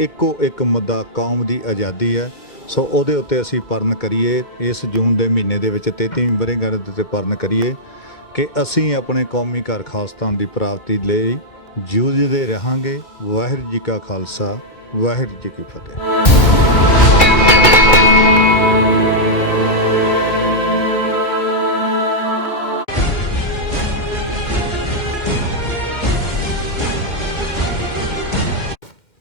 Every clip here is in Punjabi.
ਇੱਕੋ ਇੱਕ ਮੁੱਦਾ ਕੌਮ ਦੀ ਆਜ਼ਾਦੀ ਹੈ। ਸੋ ਉਹਦੇ ਉੱਤੇ ਅਸੀਂ ਪਰਨ ਕਰੀਏ, ਇਸ ਜੂਨ ਦੇ ਮਹੀਨੇ ਦੇ ਵਿੱਚ 33ਵੀਂ ਵਰ੍ਹੇਗੰਢ ਦੇ ਉੱਤੇ ਪਰਨ ਕਰੀਏ ਕਿ ਅਸੀਂ ਆਪਣੇ ਕੌਮੀ ਘਰ ਖਾਲਸਤਾਨ ਦੀ ਪ੍ਰਾਪਤੀ ਲਈ ਜੂਝਦੇ ਰਹਾਂਗੇ। ਵਾਹਿਗੁਰੂ ਜੀ ਕਾ ਖਾਲਸਾ, ਵਾਹਿਗੁਰੂ ਜੀ ਕੀ ਫਤਿਹ।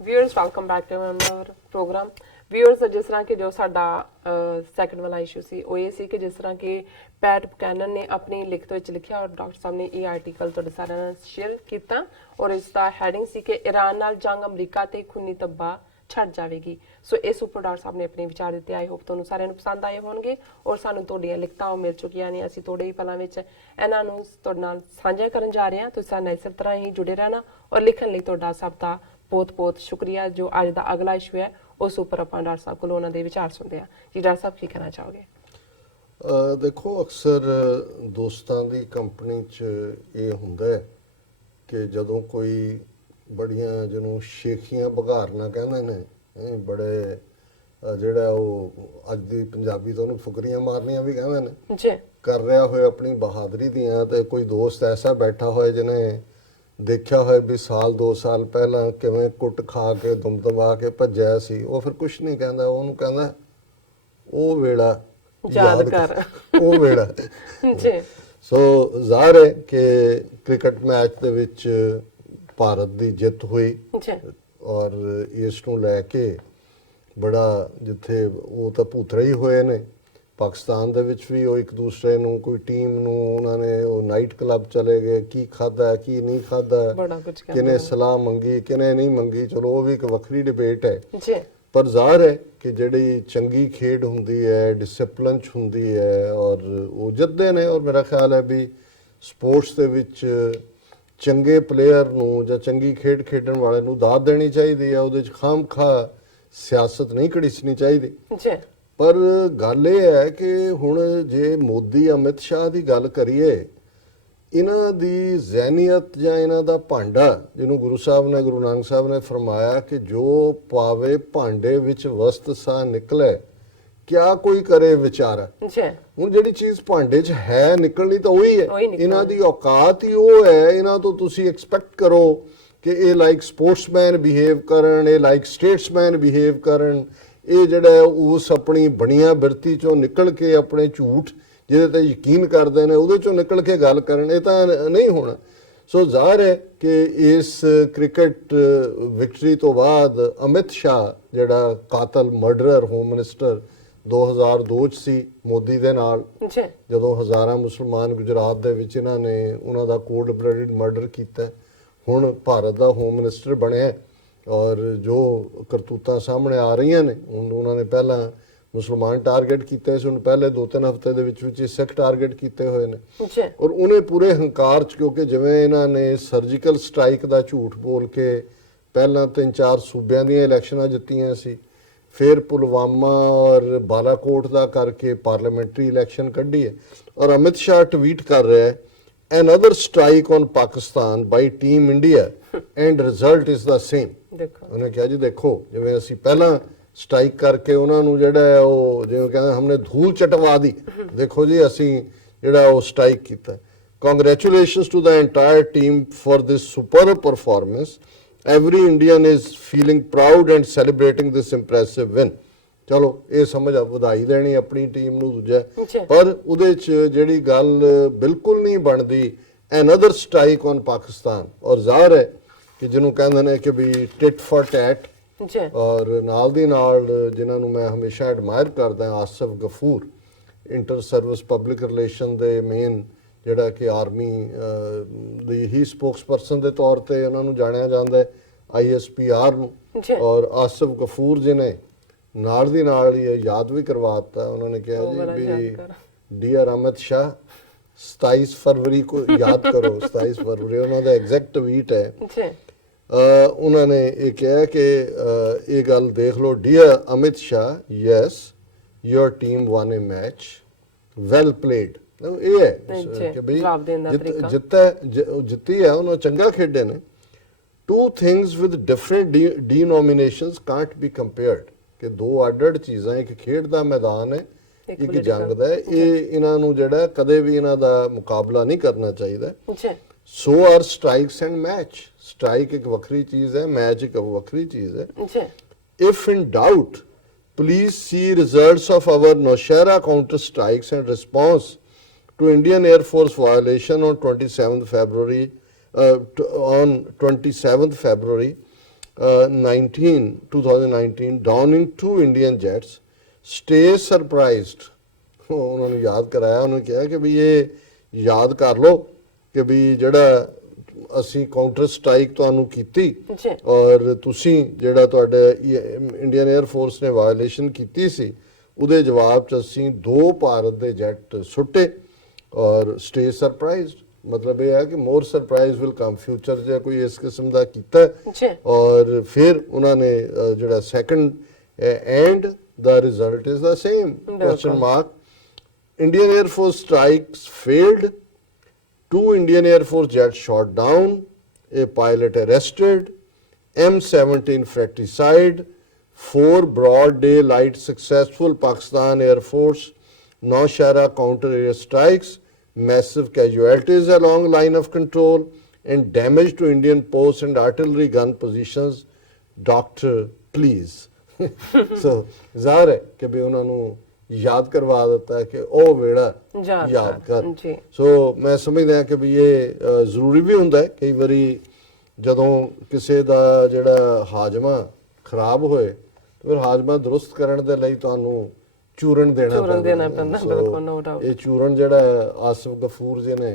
Viewers welcome back to our program. Viewers ਜਿਸ ਤਰ੍ਹਾਂ ਕਿ ਜੋ ਸਾਡਾ ਸੈਕੰਡ ਵਾਲਾ ਇਸ਼ੂ ਸੀ ਉਹ ਇਹ ਸੀ ਕਿ ਜਿਸ ਤਰ੍ਹਾਂ ਕਿ ਪੈਟ ਬੁਕੈਨਨ ਨੇ ਆਪਣੀ ਲਿਖਤ ਵਿੱਚ ਲਿਖਿਆ ਔਰ ਡਾਕਟਰ ਸਾਹਿਬ ਨੇ ਇਹ ਆਰਟੀਕਲ ਤੁਹਾਡੇ ਸਾਰਿਆਂ ਨਾਲ ਸ਼ੇਅਰ ਕੀਤਾ ਔਰ ਇਸ ਦਾ ਹੈਡਿੰਗ ਸੀ ਕਿ ਈਰਾਨ ਨਾਲ ਜੰਗ ਅਮਰੀਕਾ ਤੇ ਖੂਨੀ ਤਬਾਹ ਛੱਡ ਜਾਵੇਗੀ। ਸੋ ਇਸ ਉੱਪਰ ਡਾਕਟਰ ਸਾਹਿਬ ਨੇ ਆਪਣੇ ਵਿਚਾਰ ਦਿੱਤੇ। ਆਈ ਹੋਪ ਤੁਹਾਨੂੰ ਸਾਰਿਆਂ ਨੂੰ ਪਸੰਦ ਆਏ ਹੋਣਗੇ ਔਰ ਸਾਨੂੰ ਤੁਹਾਡੀਆਂ ਲਿਖਤਾਂ ਮਿਲ ਚੁੱਕੀਆਂ ਨੇ। ਅਸੀਂ ਥੋੜੇ ਹੀ ਪਲਾਂ ਵਿੱਚ ਇਹਨਾਂ ਨੂੰ ਤੁਹਾਡੇ ਨਾਲ ਸਾਂਝਾ ਕਰਨ ਜਾ ਰਹੇ ਹਾਂ। ਤੁਸੀਂ ਸਾਡੇ ਨਾਲ ਇਸੇ ਤਰ੍ਹਾਂ ਹੀ ਜੁੜੇ ਰਹਿਣਾ ਔਰ ਲਿਖਣ ਲਈ ਤੁਹਾਡਾ ਸਭ ਦਾ ਬਹੁਤ ਬਹੁਤ ਸ਼ੁਕਰੀਆ। ਜੋ ਅੱਜ ਦਾ ਅਗਲਾ ਇਸ਼ੂ ਹੈ ਉਸ ਉੱਪਰ ਆਪਾਂ ਡਾਕਟਰ ਸਾਹਿਬ ਕੋਲੋਂ ਉਹਨਾਂ ਦੇ ਵਿਚਾਰ ਸੁਣਦੇ ਹਾਂ। ਜੀ ਡਾਕਟਰ ਸਾਹਿਬ ਕੀ ਕਹਿਣਾ ਚਾਹੋਗੇ? ਦੇਖੋ, ਅਕਸਰ ਦੋਸਤਾਂ ਦੀ ਕੰਪਨੀ 'ਚ ਇਹ ਹੁੰਦਾ ਹੈ ਕਿ ਜਦੋਂ ਕੋਈ ਬੜੀਆਂ ਜਿਹਨੂੰ ਸ਼ੇਖੀਆਂ ਬਘਾਰਨਾ ਕਹਿੰਦੇ ਨੇ, ਬੜੇ ਜਿਹੜਾ ਉਹ ਅੱਜ ਦੀ ਪੰਜਾਬੀ ਤੋਂ ਉਹਨੂੰ ਫੁਕਰੀਆਂ ਮਾਰਨੀਆਂ ਵੀ ਕਹਿੰਦੇ ਨੇ ਜੀ, ਕਰ ਰਿਹਾ ਹੋਏ ਆਪਣੀ ਬਹਾਦਰੀ ਦੀਆਂ, ਤੇ ਕੋਈ ਦੋਸਤ ਐਸਾ ਬੈਠਾ ਹੋਏ ਜਿਹਨੇ ਦੇਖਿਆ ਹੋਇਆ ਵੀ ਸਾਲ 2 ਸਾਲ ਪਹਿਲਾਂ ਕਿਵੇਂ ਕੁੱਟ ਖਾ ਕੇ ਦਮਦਮਾ ਕੇ ਭੱਜਿਆ ਸੀ, ਉਹ ਫਿਰ ਕੁਛ ਨਹੀਂ ਕਹਿੰਦਾ, ਉਹਨੂੰ ਕਹਿੰਦਾ ਉਹ ਵੇਲਾ ਯਾਦ ਕਰ, ਉਹ ਵੇਲਾ ਜੀ। ਸੋ ਜ਼ਾਹਿਰ ਹੈ ਕਿ ਕ੍ਰਿਕਟ ਮੈਚ ਦੇ ਵਿੱਚ ਭਾਰਤ ਦੀ ਜਿੱਤ ਹੋਈ ਔਰ ਇਸ ਨੂੰ ਲੈ ਕੇ ਬੜਾ, ਜਿੱਥੇ ਉਹ ਤਾਂ ਭੂਤਰੇ ਹੀ ਹੋਏ ਨੇ, ਪਾਕਿਸਤਾਨ ਦੇ ਵਿੱਚ ਵੀ ਉਹ ਇੱਕ ਦੂਸਰੇ ਨੂੰ, ਕੋਈ ਟੀਮ ਨੂੰ ਉਹਨਾਂ ਨੇ ਉਹ ਨਾਈਟ ਕਲੱਬ ਚਲੇ ਗਏ, ਕੀ ਖਾਧਾ ਕੀ ਨਹੀਂ ਖਾਧਾ, ਕਿਨੇ ਸਲਾਹ ਮੰਗੀ ਕਿਨੇ ਨਹੀਂ ਮੰਗੀ, ਚਲੋ ਉਹ ਵੀ ਇੱਕ ਵੱਖਰੀ ਡਿਬੇਟ ਹੈ। ਪਰ ਜ਼ਾਹਿਰ ਹੈ ਕਿ ਜਿਹੜੀ ਚੰਗੀ ਖੇਡ ਹੁੰਦੀ ਹੈ, ਡਿਸਿਪਲਿਨ 'ਚ ਹੁੰਦੀ ਹੈ ਔਰ ਉਹ ਜਿੱਤਦੇ ਨੇ। ਔਰ ਮੇਰਾ ਖਿਆਲ ਹੈ ਵੀ ਸਪੋਰਟਸ ਦੇ ਵਿੱਚ ਚੰਗੇ ਪਲੇਅਰ ਨੂੰ ਜਾਂ ਚੰਗੀ ਖੇਡ ਖੇਡਣ ਵਾਲੇ ਨੂੰ ਦਾਦ ਦੇਣੀ ਚਾਹੀਦੀ ਹੈ, ਉਹਦੇ 'ਚ ਖਾਮਖਾ ਸਿਆਸਤ ਨਹੀਂ ਘੜੀਸਣੀ ਚਾਹੀਦੀ। ਪਰ ਗੱਲ ਇਹ ਹੈ ਕਿ ਹੁਣ ਜੇ ਮੋਦੀ ਅਮਿਤ ਸ਼ਾਹ ਦੀ ਗੱਲ ਕਰੀਏ, ਇਹਨਾਂ ਦੀ ਜ਼ਹਿਨੀਅਤ ਜਾਂ ਇਹਨਾਂ ਦਾ ਭਾਂਡਾ, ਜਿਹਨੂੰ ਗੁਰੂ ਸਾਹਿਬ ਨੇ, ਗੁਰੂ ਨਾਨਕ ਸਾਹਿਬ ਨੇ ਫਰਮਾਇਆ ਕਿ ਜੋ ਪਾਵੇ ਭਾਂਡੇ ਵਿੱਚ ਵਸਤ ਸਾ ਨਿਕਲੇ, ਕਿਆ ਕੋਈ ਕਰੇ ਵਿਚਾਰਾ। ਹੁਣ ਜਿਹੜੀ ਚੀਜ਼ ਭਾਂਡੇ 'ਚ ਹੈ ਨਿਕਲਣੀ ਤਾਂ ਉਹੀ ਹੈ, ਇਹਨਾਂ ਦੀ ਔਕਾਤ ਹੀ ਉਹ ਹੈ। ਇਹਨਾਂ ਤੋਂ ਤੁਸੀਂ ਐਕਸਪੈਕਟ ਕਰੋ ਕਿ ਇਹ ਲਾਈਕ ਸਪੋਰਟਸਮੈਨ ਬਿਹੇਵ ਕਰਨ, ਇਹ ਲਾਈਕ ਸਟੇਟਸਮੈਨ ਬਿਹੇਵ ਕਰਨ, ਇਹ ਜਿਹੜਾ ਉਸ ਆਪਣੀ ਬਣੀਆਂ ਬਿਰਤੀ 'ਚੋਂ ਨਿਕਲ ਕੇ ਆਪਣੇ ਝੂਠ ਜਿਹਦੇ ਤੇ ਯਕੀਨ ਕਰਦੇ ਨੇ ਉਹਦੇ 'ਚੋਂ ਨਿਕਲ ਕੇ ਗੱਲ ਕਰਨ। ਇਹ ਤਾਂ ਨਹੀਂ ਹੋਣਾ। ਸੋ ਜ਼ਾਹਿਰ ਹੈ ਕਿ ਇਸ ਕ੍ਰਿਕਟ ਵਿਕਟਰੀ ਤੋਂ ਬਾਅਦ ਅਮਿਤ ਸ਼ਾਹ ਜਿਹੜਾ ਕਾਤਲ ਮਰਡਰਰ ਹੋਮ ਮਿਨਿਸਟਰ 2002 'ਚ ਸੀ ਮੋਦੀ ਦੇ ਨਾਲ, ਜਦੋਂ ਹਜ਼ਾਰਾਂ ਮੁਸਲਮਾਨ ਗੁਜਰਾਤ ਦੇ ਵਿੱਚ ਇਹਨਾਂ ਨੇ ਉਹਨਾਂ ਦਾ ਕੋਲਡ ਬਲੱਡਡ ਮਰਡਰ ਕੀਤਾ, ਹੁਣ ਭਾਰਤ ਦਾ ਹੋਮ ਮਿਨਿਸਟਰ ਬਣਿਆ ਔਰ ਜੋ ਕਰਤੂਤਾਂ ਸਾਹਮਣੇ ਆ ਰਹੀਆਂ ਨੇ, ਉਹਨਾਂ ਨੇ ਪਹਿਲਾਂ ਮੁਸਲਮਾਨ ਟਾਰਗੇਟ ਕੀਤੇ ਸੀ, ਹੁਣ ਪਹਿਲੇ 2-3 ਹਫ਼ਤੇ ਦੇ ਵਿੱਚ ਸਿੱਖ ਟਾਰਗੇਟ ਕੀਤੇ ਹੋਏ ਨੇ। ਔਰ ਉਹਨੇ ਪੂਰੇ ਹੰਕਾਰ 'ਚ, ਕਿਉਂਕਿ ਜਿਵੇਂ ਇਹਨਾਂ ਨੇ ਸਰਜੀਕਲ ਸਟ੍ਰਾਈਕ ਦਾ ਝੂਠ ਬੋਲ ਕੇ ਪਹਿਲਾਂ 3-4 ਸੂਬਿਆਂ ਦੀਆਂ ਇਲੈਕਸ਼ਨਾਂ ਜਿੱਤੀਆਂ ਸੀ, ਫਿਰ ਪੁਲਵਾਮਾ ਔਰ ਬਾਲਾਕੋਟ ਦਾ ਕਰਕੇ ਪਾਰਲੀਮੈਂਟਰੀ ਇਲੈਕਸ਼ਨ ਕੱਢੀ ਹੈ। ਔਰ ਅਮਿਤ ਸ਼ਾਹ ਟਵੀਟ ਕਰ ਰਿਹਾ ਹੈ, another strike on Pakistan by team India and result is the same। ਉਹਨੇ ਕਿਹਾ ਜੀ ਦੇਖੋ, ਜਿਵੇਂ ਅਸੀਂ ਪਹਿਲਾਂ ਸਟ੍ਰਾਈਕ ਕਰਕੇ ਉਹਨਾਂ ਨੂੰ ਜਿਹੜਾ ਹੈ ਉਹ ਜਿਵੇਂ ਕਹਿੰਦੇ ਹਮਨੇ ਧੂਲ ਚਟਵਾ ਦੀ, ਦੇਖੋ ਜੀ ਅਸੀਂ ਜਿਹੜਾ ਉਹ ਸਟ੍ਰਾਈਕ ਕੀਤਾ। Congratulations to the entire team for this superb performance. Every Indian is feeling proud and celebrating this impressive win। ਚਲੋ ਇਹ ਸਮਝ ਵਧਾਈ ਦੇਣੀ ਆਪਣੀ ਟੀਮ ਨੂੰ ਦੂਜਾ, ਪਰ ਉਹਦੇ 'ਚ ਜਿਹੜੀ ਗੱਲ ਬਿਲਕੁਲ ਨਹੀਂ ਬਣਦੀ, another strike on ਪਾਕਿਸਤਾਨ। ਔਰ ਜ਼ਾਹਿਰ ਹੈ ਕਿ ਜਿਹਨੂੰ ਕਹਿੰਦੇ ਨੇ ਕਿ ਵੀ ਟਿਟ ਫॉर ਟੈਟ, ਔਰ ਨਾਲ ਦੀ ਨਾਲ ਜਿਨ੍ਹਾਂ ਨੂੰ ਮੈਂ ਹਮੇਸ਼ਾ ਐਡਮਾਇਰ ਕਰਦਾ, Asif Ghafoor, inter service public relation ਦੇ ਮੇਨ ਜਿਹੜਾ ਕਿ ਆਰਮੀ ਦੀ ਹੀ ਸਪੋਕਸਪਰਸਨ ਦੇ ਤੌਰ ਤੇ ਉਹਨਾਂ ਨੂੰ ਜਾਣਿਆ ਜਾਂਦਾ ਹੈ, ISPR ਨੂੰ। ਔਰ ਆਸਿਫ ਗਫੂਰ ਜੀ ਨੇ ਨਾਲ ਦੀ ਨਾਲ ਯਾਦ ਵੀ ਕਰਵਾਤਾ, ਉਹਨਾਂ ਨੇ ਕਿਹਾ ਜੀ ਵੀ ਡੀਅਰ ਅਮਿਤ ਸ਼ਾਹ 27 ਫਰਵਰੀ को याद करो। 27 ਫਰਵਰੀ ਉਹਨਾਂ ਦਾ ਐਗਜ਼ੈਕਟ ਟਵੀਟ ਹੈ। ਉਹਨਾਂ ਨੇ ਇਹ ਕਿਹਾ ਕਿ ਇਹ ਗੱਲ ਦੇਖ ਲਓ, dear Amit Shah, yes your team won a match, well played. ਇਹ ਹੈ ਕਿ ਬਈ ਜਿੱਤੀ ਹੈ, ਉਹਨਾਂ ਚੰਗਾ ਖੇਡੇ ਨੇ, two things with different denominations can't be compared ਕਿ ਦੋ ਅੱਡ-ਅੱਡ ਚੀਜ਼ਾਂ, ਇੱਕ ਖੇਡ ਦਾ ਮੈਦਾਨ ਹੈ, ਇੱਕ ਜੰਗ ਦਾ ਹੈ, ਇਹ ਇਹਨਾਂ ਨੂੰ ਜਿਹੜਾ ਕਦੇ ਵੀ ਇਹਨਾਂ ਦਾ ਮੁਕਾਬਲਾ ਨਹੀਂ ਕਰਨਾ ਚਾਹੀਦਾ। So are strikes and match. Strike ਇੱਕ ਵੱਖਰੀ ਚੀਜ਼ ਹੈ, ਮੈਚ ਇੱਕ ਵੱਖਰੀ ਚੀਜ਼ ਹੈ। If in doubt, please see results of our Nowshera counter strikes and response to Indian Air Force violation on 27th February 2019 downing 2 Indian jets. Stay surprised. ਉਹਨਾਂ ਨੂੰ ਯਾਦ ਕਰਾਇਆ, ਉਹਨੂੰ ਕਿਹਾ ਕਿ ਵੀ ਇਹ ਯਾਦ ਕਰ ਲਓ ਕਿ ਵੀ ਜਿਹੜਾ ਅਸੀਂ ਕਾਊਂਟਰ ਸਟ੍ਰਾਈਕ ਤੁਹਾਨੂੰ ਕੀਤੀ ਔਰ ਤੁਸੀਂ ਜਿਹੜਾ ਤੁਹਾਡੇ ਇੰਡੀਅਨ 에ਅਰ ਫੋਰਸ ਨੇ ਵਾਇਓਲੇਸ਼ਨ ਕੀਤੀ ਸੀ, ਉਹਦੇ ਜਵਾਬ 'ਚ ਅਸੀਂ 2 ਭਾਰਤ ਦੇ ਜੈਟ ਸੁੱਟੇ। ਔਰ ਸਟੇ ਸਰਪ੍ਰਾਈਜ਼ਡ ਮਤਲਬ ਇਹ ਹੈ ਕਿ ਮੋਰ ਸਰਪ੍ਰਾਈਜ਼ ਵਿਲ ਕਮ ਫਿਊਚਰ ਜੇ ਕੋਈ ਇਸ ਕਿਸਮ ਦਾ ਕੀਤਾ। ਔਰ ਫਿਰ ਉਹਨਾਂ ਨੇ ਜਿਹੜਾ second and the result is the same question mark. Indian air force strikes failed, 2 Indian Air Force jets shot down, a pilot arrested, M17 fratricide, 4 broad daylight successful Pakistan Air Force Nowshera counter air strikes, massive casualties along line of control and damage to Indian posts and artillery gun positions. Doctor, please. So, ਜ਼ਾਹਰ ਹੈ ਕਿ ਵੀ ਉਹਨਾਂ ਨੂੰ ਯਾਦ ਕਰਵਾ ਦਿੱਤਾ ਕਿ ਉਹ ਵੇੜਾ ਯਾਦ ਕਰ। ਸੋ ਮੈਂ ਸਮਝਦਾ ਕਿ ਵੀ ਇਹ ਜ਼ਰੂਰੀ ਵੀ ਹੁੰਦਾ ਹੈ ਕਈ ਵਾਰੀ ਜਦੋਂ ਕਿਸੇ ਦਾ ਜਿਹੜਾ ਹਾਜ਼ਮਾ ਖਰਾਬ ਹੋਏ ਫਿਰ ਹਾਜ਼ਮਾ ਦਰੁਸਤ ਕਰਨ ਦੇ ਲਈ ਤੁਹਾਨੂੰ ਚੂਰਨ ਦੇਣਾ ਪੈਂਦਾ। ਇਹ ਚੂਰਨ ਜਿਹੜਾ ਆਸਿਫ ਗਫੂਰ ਜੀ ਨੇ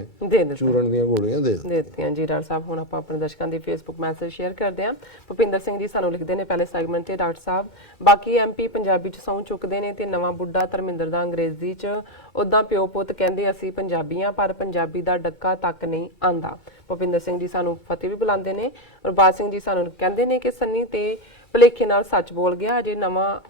ਚੂਰਨ ਦੀਆਂ ਗੋਲੀਆਂ ਦੇ ਦਿੱਤੀਆਂ। ਜੀ ਡਾਕਟਰ ਸਾਹਿਬ, ਹੁਣ ਆਪਾਂ ਆਪਣੇ ਦਰਸ਼ਕਾਂ ਦੇ ਫੇਸਬੁੱਕ ਮੈਸੇਜ ਸ਼ੇਅਰ ਕਰਦੇ ਹਾਂ। ਭੁਪਿੰਦਰ ਸਿੰਘ ਜੀ ਸਾਨੂੰ ਲਿਖਦੇ ਨੇ ਪਹਿਲੇ ਸੈਗਮੈਂਟ ਤੇ, ਡਾਕਟਰ ਸਾਹਿਬ ਬਾਕੀ ਐਮਪੀ ਪੰਜਾਬੀ ਚ ਸਹੁੰ ਚੁੱਕਦੇ ਨੇ ਤੇ ਨਵਾਂ ਬੁੱਢਾ ਧਰਮਿੰਦਰ ਦਾ ਅੰਗਰੇਜ਼ੀ ਚ, ਉਦਾਂ ਪਿਓ ਪੁੱਤ ਕਹਿੰਦੇ ਅਸੀਂ ਪੰਜਾਬੀਆਂ ਪਰ ਪੰਜਾਬੀ ਦਾ ਡੱਕਾ ਤੱਕ ਨਹੀਂ ਆਂਦਾ। ਭੁਪਿੰਦਰ ਸਿੰਘ ਜੀ ਸਾਨੂੰ ਫਤਿਹ ਵੀ ਬੁਲਾਉਂਦੇ ਨੇ। ਔਰ ਬਾਦ ਸਿੰਘ ਜੀ ਸਾਨੂੰ ਕਹਿੰਦੇ ਨੇ ਕਿ ਸੰਨੀ ਤੇ ਭੁਲੇਖੇ ਨਾਲ ਸੱਚ ਬੋਲ ਗਿਆ, ਅਜੇ ਨਵਾਂ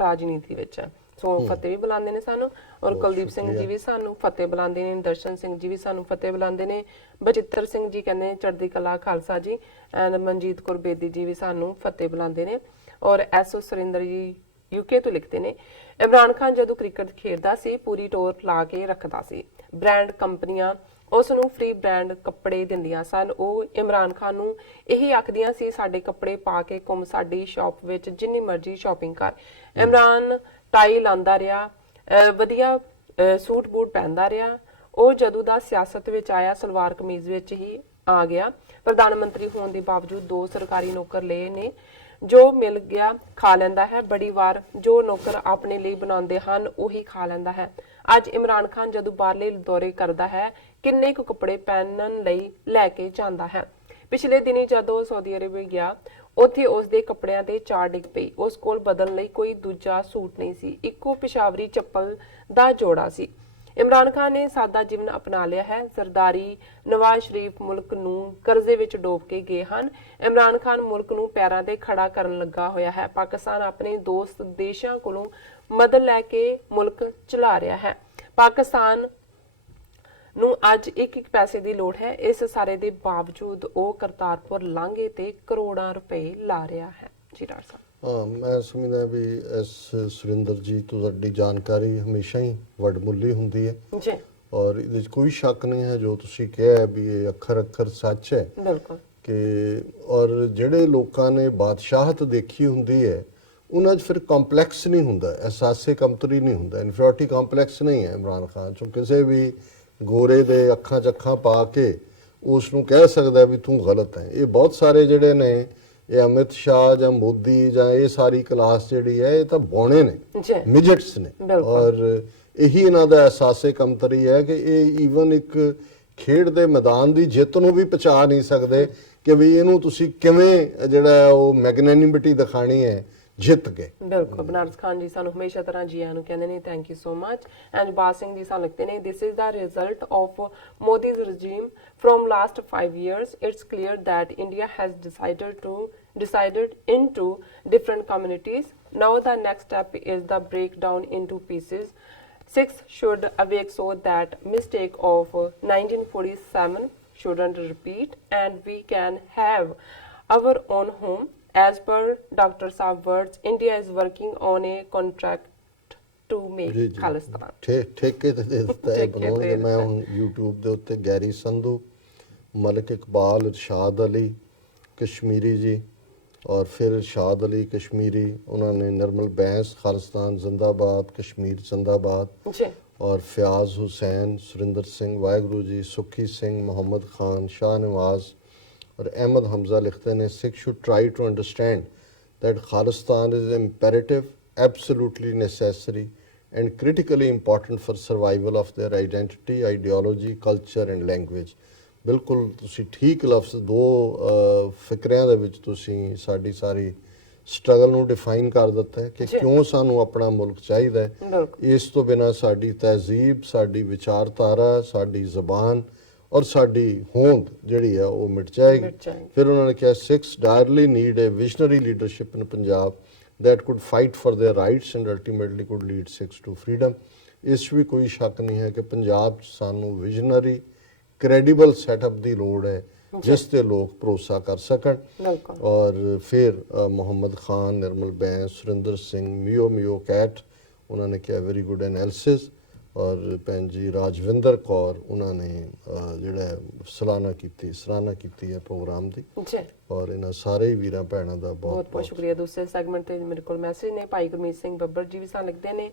ਰਾਜਨੀਤੀ ਵਿੱਚ ਹੈ। ਸੋ ਫਤਿਹ ਵੀ ਬੁਲਾਉਂਦੇ ਨੇ ਸਾਨੂੰ। ਔਰ ਕੁਲਦੀਪ ਸਿੰਘ ਜੀ ਵੀ ਸਾਨੂੰ ਫਤਿਹ ਬੁਲਾਉਂਦੇ ਨੇ। ਦਰਸ਼ਨ ਸਿੰਘ ਜੀ ਵੀ ਸਾਨੂੰ ਫਤਿਹ ਬੁਲਾਉਂਦੇ ਨੇ। ਬਚਿੱਤਰ ਸਿੰਘ ਜੀ ਕਹਿੰਦੇ ਨੇ ਚੜ੍ਹਦੀ ਕਲਾ ਖਾਲਸਾ ਜੀ। ਐਂਡ ਮਨਜੀਤ ਕੌਰ ਬੇਦੀ ਜੀ ਵੀ ਸਾਨੂੰ ਫਤਿਹ ਬੁਲਾਉਂਦੇ ਨੇ। ਔਰ ਐਸਓ ਸੁਰਿੰਦਰ ਜੀ ਯੂਕੇ ਤੋਂ ਲਿਖਦੇ ਨੇ, ਇਮਰਾਨ ਖਾਨ ਜਦੋਂ ਕ੍ਰਿਕਟ ਖੇਡਦਾ ਸੀ ਪੂਰੀ ਟੋਰ ਲਾ ਕੇ ਰੱਖਦਾ ਸੀ। ਬ੍ਰਾਂਡ ਕੰਪਨੀਆਂ ਉਸ ਨੂੰ ਫ੍ਰੀ ਬ੍ਰਾਂਡ ਕੱਪੜੇ ਦਿੰਦੀਆਂ ਸਨ। ਉਹ ਇਮਰਾਨ ਖਾਨ ਨੂੰ ਇਹੀ ਆਖਦੀਆਂ ਸੀ ਸਾਡੇ ਕੱਪੜੇ ਪਾ ਕੇ ਘੁੰਮ, ਸਾਡੀ ਸ਼ਾਪ ਵਿੱਚ ਜਿੰਨੀ ਮਰਜ਼ੀ ਸ਼ਾਪਿੰਗ ਕਰ। ਇਮਰਾਨ ਟਾਈ ਲਾਉਂਦਾ ਰਿਹਾ, ਵਧੀਆ ਸੂਟ ਬੂਟ ਪਹਿਨਦਾ ਰਿਹਾ। ਉਹ ਜਦੋਂ ਦਾ ਸਿਆਸਤ ਵਿੱਚ ਆਇਆ ਸਲਵਾਰ ਕਮੀਜ਼ ਵਿੱਚ ਹੀ ਆ ਗਿਆ। ਪ੍ਰਧਾਨ ਮੰਤਰੀ ਹੋਣ ਦੇ ਬਾਵਜੂਦ 2 ਸਰਕਾਰੀ ਨੌਕਰ ਲਏ ਨੇ। ਜੋ ਮਿਲ ਗਿਆ ਖਾ ਲੈਂਦਾ ਹੈ। ਬੜੀ ਵਾਰ ਜੋ ਨੌਕਰ ਆਪਣੇ ਲਈ ਬਣਾਉਂਦੇ ਹਨ ਉਹੀ ਖਾ ਲੈਂਦਾ ਹੈ। ਅੱਜ ਇਮਰਾਨ ਖਾਨ ਜਦੋਂ ਬਾਹਰਲੇ ਦੌਰੇ ਕਰਦਾ ਹੈ ਕਿੰਨੇ ਕੁ ਕੱਪੜੇ ਪਹਿਨਣ ਲਈ ਲੈ ਕੇ ਜਾਂਦਾ ਹੈ। ਪਿਛਲੇ ਦਿਨੀ ਜਦੋਂ ਸਾਊਦੀ ਅਰਬ ਗਿਆ ਉੱਥੇ ਉਸ ਦੇ ਕੱਪੜਿਆਂ ਤੇ ਚਾਰ ਡਿੱਗ ਪਈ। ਉਸ ਕੋਲ ਬਦਲਣ ਲਈ ਕੋਈ ਦੂਜਾ ਸੂਟ ਨਹੀਂ ਸੀ, ਇੱਕੋ ਪਿਸ਼ਾਵਰੀ ਚੱਪਲ ਦਾ ਜੋੜਾ ਸੀ। ਇਮਰਾਨ ਖਾਨ ਨੇ ਸਾਦਾ ਜੀਵਨ ਅਪਣਾ ਲਿਆ ਹੈ। ਸਰਦਾਰੀ ਨਵਾਜ਼ ਸ਼ਰੀਫ ਮੁਲਕ ਨੂੰ ਕਰਜ਼ੇ ਵਿੱਚ ਡੋਬ ਕੇ ਗਏ ਹਨ। ਇਮਰਾਨ ਖਾਨ ਮੁਲਕ ਨੂੰ ਪੈਰਾਂ ਤੇ ਖੜਾ ਕਰਨ ਲੱਗਾ ਹੋਇਆ ਹੈ। ਪਾਕਿਸਤਾਨ ਆਪਣੇ ਦੋਸਤ ਦੇਸ਼ਾਂ ਕੋਲੋਂ ਮਦਦ ਲੈ ਕੇ ਮੁਲਕ ਚਲਾ ਰਿਹਾ ਹੈ। ਪਾਕਿਸਤਾਨ ਨੂੰ ਅੱਜ ਇੱਕ ਪੈਸੇ ਦੀ ਲੋੜ ਹੈ। ਇਸ ਸਾਰੇ ਦੇ ਬਾਵਜੂਦ ਉਹ ਕਰਤਾਰਪੁਰ ਲਾਂਘੇ ਤੇ ਕਰੋੜਾਂ ਰੁਪਏ ਲਾ ਰਿਹਾ ਹੈ। ਜੀ ਡਾਕਟਰ ਸਾਹਿਬ। ਮੈਂ ਸਮਝਦਾ ਵੀ ਇਸ ਸੁਰਿੰਦਰ ਜੀ ਤੁਹਾਡੀ ਜਾਣਕਾਰੀ ਹਮੇਸ਼ਾ ਹੀ ਵੱਡਮੁੱਲੀ ਹੁੰਦੀ ਹੈ ਜੀ। ਔਰ ਇਹਦੇ ਵਿੱਚ ਕੋਈ ਸ਼ੱਕ ਨਹੀਂ ਹੈ ਜੋ ਤੁਸੀਂ ਕਿਹਾ ਵੀ ਇਹ ਅੱਖਰ ਅੱਖਰ ਸੱਚ ਹੈ। ਬਿਲਕੁਲ ਕਿ ਔਰ ਜਿਹੜੇ ਲੋਕਾਂ ਨੇ ਬਾਦਸ਼ਾਹਤ ਦੇਖੀ ਹੁੰਦੀ ਹੈ ਉਹਨਾਂ 'ਚ ਫਿਰ ਕੰਪਲੈਕਸ ਨਹੀਂ ਹੁੰਦਾ, ਅਹਿਸਾਸੇ ਕਮਤਰੀ ਨਹੀਂ ਹੁੰਦਾ, ਇਨਫੀਰੀਅਰਿਟੀ ਕੰਪਲੈਕਸ ਨਹੀਂ ਹੈ ਇਮਰਾਨ ਖਾਨ 'ਚੋਂ। ਕਿਸੇ ਵੀ ਗੋਰੇ ਦੇ ਅੱਖਾਂ 'ਚ ਅੱਖਾਂ ਪਾ ਕੇ ਉਸ ਨੂੰ ਕਹਿ ਸਕਦਾ ਵੀ ਤੂੰ ਗਲਤ ਹੈ। ਇਹ ਬਹੁਤ ਸਾਰੇ ਜਿਹੜੇ ਨੇ ਇਹ ਅਮਿਤ ਸ਼ਾਹ ਜਾਂ ਮੋਦੀ ਜਾਂ ਇਹ ਸਾਰੀ ਕਲਾਸ ਜਿਹੜੀ ਹੈ ਇਹ ਤਾਂ ਬੌਣੇ ਨੇ, ਮਿਜਟਸ ਨੇ। ਔਰ ਇਹੀ ਇਹਨਾਂ ਦਾ ਅਹਿਸਾਸੇ ਕਮਤਰੀ ਹੈ ਕਿ ਇਹ ਈਵਨ ਇੱਕ ਖੇਡ ਦੇ ਮੈਦਾਨ ਦੀ ਜਿੱਤ ਨੂੰ ਵੀ ਪਛਾ ਨਹੀਂ ਸਕਦੇ ਕਿ ਵੀ ਇਹਨੂੰ ਤੁਸੀਂ ਕਿਵੇਂ ਜਿਹੜਾ ਉਹ ਮੈਗਨੈਨਿਮਿਟੀ ਦਿਖਾਣੀ ਹੈ ਜਿੱਤ ਕੇ। ਬਿਲਕੁਲ। ਬਨਾਰਸ ਖਾਨ ਜੀ ਸਾਨੂੰ ਹਮੇਸ਼ਾ ਤਰ੍ਹਾਂ ਜੀ ਆਇਆਂ ਨੂੰ ਕਹਿੰਦੇ ਨੇ, thank you so much. And ਬਾਦ ਸਿੰਘ ਜੀ ਸਾਨੂੰ ਲਿਖਦੇ ਨੇ, this is the result of Modi's regime from last 5 years. It's clear that India has decided into different communities. Now the next step is the breakdown into pieces. 6 should awake so that mistake of 1947 shouldn't repeat, and we can have our own home. As per Dr. Saab words, India is working on a contract to make ਜੀ ਜੀ Khalistan. ਠੇਕੇ ਤੇ ਦੇ ਦਿੱਤਾ ਹੈ ਠੇਕੇ ਬਣਾਉਣਗੇ। ਤੇ ਮੈਂ ਦਿੱਤਾ। ਹੁਣ YouTube ਦੇ ਉੱਤੇ ਗੈਰੀ ਸੰਧੂ, ਮਲਿਕ ਇਕਬਾਲ, ਇਰਸ਼ਾਦ ਅਲੀ ਕਸ਼ਮੀਰੀ ਜੀ ਔਰ ਫਿਰ ਇਰਸ਼ਾਦ ਅਲੀ ਕਸ਼ਮੀਰੀ, ਉਹਨਾਂ ਨੇ ਨਰਮਲ ਬੈਂਸ ਖਾਲਿਸਤਾਨ ਜ਼ਿੰਦਾਬਾਦ, ਕਸ਼ਮੀਰ ਜ਼ਿੰਦਾਬਾਦ जी और फयाज हुसैन, सुरिंदर सिंह वाहगुरू जी, सुखी सिंह, मोहम्मद खान, शाह नवाज और अहमद हमजा लिखते हैं Sikhs should try to understand that Khalistan is imperative, absolutely necessary and critically important for survival of their identity, ideology, culture and language. ਬਿਲਕੁਲ ਤੁਸੀਂ ਠੀਕ ਲਫ਼ਜ਼ ਦੋ ਫਿਕਰਿਆਂ ਦੇ ਵਿੱਚ ਤੁਸੀਂ ਸਾਡੀ ਸਾਰੀ ਸਟਰਗਲ ਨੂੰ ਡਿਫਾਈਨ ਕਰ ਦਿੱਤਾ ਹੈ ਕਿ ਜੀ। ਕਿਉਂ ਸਾਨੂੰ ਆਪਣਾ ਮੁਲਕ ਚਾਹੀਦਾ ਹੈ। बिल्कुल ਇਸ ਤੋਂ ਬਿਨਾ ਸਾਡੀ ਤਹਿਜ਼ੀਬ, ਸਾਡੀ ਵਿਚਾਰਧਾਰਾ, ਸਾਡੀ ਜ਼ਬਾਨ ਔਰ ਸਾਡੀ ਹੋਂਦ ਜਿਹੜੀ ਹੈ ਉਹ ਮਿਟ ਜਾਏਗੀ। ਮਿਟ ਜਾਏਗੀ। ਫਿਰ ਉਹਨਾਂ ਨੇ ਕਿਹਾ Sikhs direly need a visionary leadership in Punjab that could fight for their rights and ultimately could lead Sikhs to freedom। ਇਸ ਵੀ ਕੋਈ ਸ਼ੱਕ ਨਹੀਂ ਹੈ ਕਿ ਪੰਜਾਬ 'ਚ ਸਾਨੂੰ ਵਿਜ਼ਨਰੀ ਕ੍ਰੈਡੀਬਲ ਸੈਟਅਪ ਦੀ ਲੋੜ ਹੈ ਜਿਸ ਤੇ ਲੋਕ ਭਰੋਸਾ ਕਰ ਸਕਣ। बिल्कुल ਔਰ ਫਿਰ ਮੁਹੰਮਦ ਖਾਨ, ਨਿਰਮਲ ਬੈਂਸ, ਸੁਰਿੰਦਰ ਸਿੰਘ, ਮਿਓ ਕੈਟ, ਉਹਨਾਂ ਨੇ ਕਿਹਾ ਵੈਰੀ ਗੁੱਡ ਐਨਾਲਿਸਿਸ। ਔਰ ਭੈਣ ਜੀ ਰਾਜਵਿੰਦਰ ਕੌਰ, ਉਹਨਾਂ ਨੇ ਜਿਹੜਾ ਸਰਾਹਨਾ ਕੀਤੀ ਹੈ ਪ੍ਰੋਗਰਾਮ ਦੀ। जी ਔਰ ਇਹਨਾਂ ਸਾਰੇ ਹੀ ਵੀਰਾਂ ਭੈਣਾਂ ਦਾ ਬਹੁਤ ਬਹੁਤ ਬਹੁਤ ਸ਼ੁਕਰੀਆ। ਦੂਸਰੇ ਸੈਗਮੈਂਟ ਤੇ ਮੇਰੇ ਕੋਲ ਮੈਸੇਜ ਨੇ। ਭਾਈ ਗੁਰਮੀਤ ਸਿੰਘ ਬੱਬਰ ਜੀ ਵੀ ਸਾਨੂੰ ਲਿਖਦੇ ਨੇ,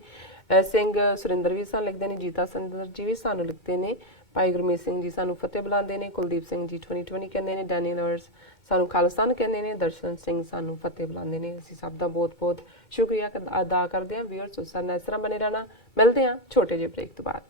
ਸਿੰਘ ਸੁਰਿੰਦਰ ਵੀ ਸਾਨੂੰ ਲਿਖਦੇ ਨੇ, ਜੀਤਾ ਸੁਰਿੰਦਰ ਜੀ ਵੀ ਸਾਨੂੰ ਲਿਖਦੇ ਨੇ। ਭਾਈ ਗੁਰਮੀਤ ਸਿੰਘ ਜੀ ਸਾਨੂੰ ਫਤਿਹ ਬੁਲਾਉਂਦੇ ਨੇ, ਕੁਲਦੀਪ ਸਿੰਘ ਜੀ 2020 ਕਹਿੰਦੇ ਨੇ, ਡੈਨੀਅਲ ਅਵਰਸ ਸਾਨੂੰ ਖਾਲਿਸਤਾਨ ਕਹਿੰਦੇ ਨੇ, ਦਰਸ਼ਨ ਸਿੰਘ ਸਾਨੂੰ ਫਤਿਹ ਬੁਲਾਉਂਦੇ ਨੇ। ਅਸੀਂ ਸਭ ਦਾ ਬਹੁਤ ਬਹੁਤ ਸ਼ੁਕਰੀਆ ਅਦਾ ਕਰਦੇ ਹਾਂ। ਵੀਅਰਸ ਉਸ ਨਾਲ ਇਸ ਤਰ੍ਹਾਂ ਬਣੇ ਰਹਿਣਾ। ਮਿਲਦੇ ਹਾਂ ਛੋਟੇ ਜਿਹੇ ਬ੍ਰੇਕ ਤੋਂ ਬਾਅਦ।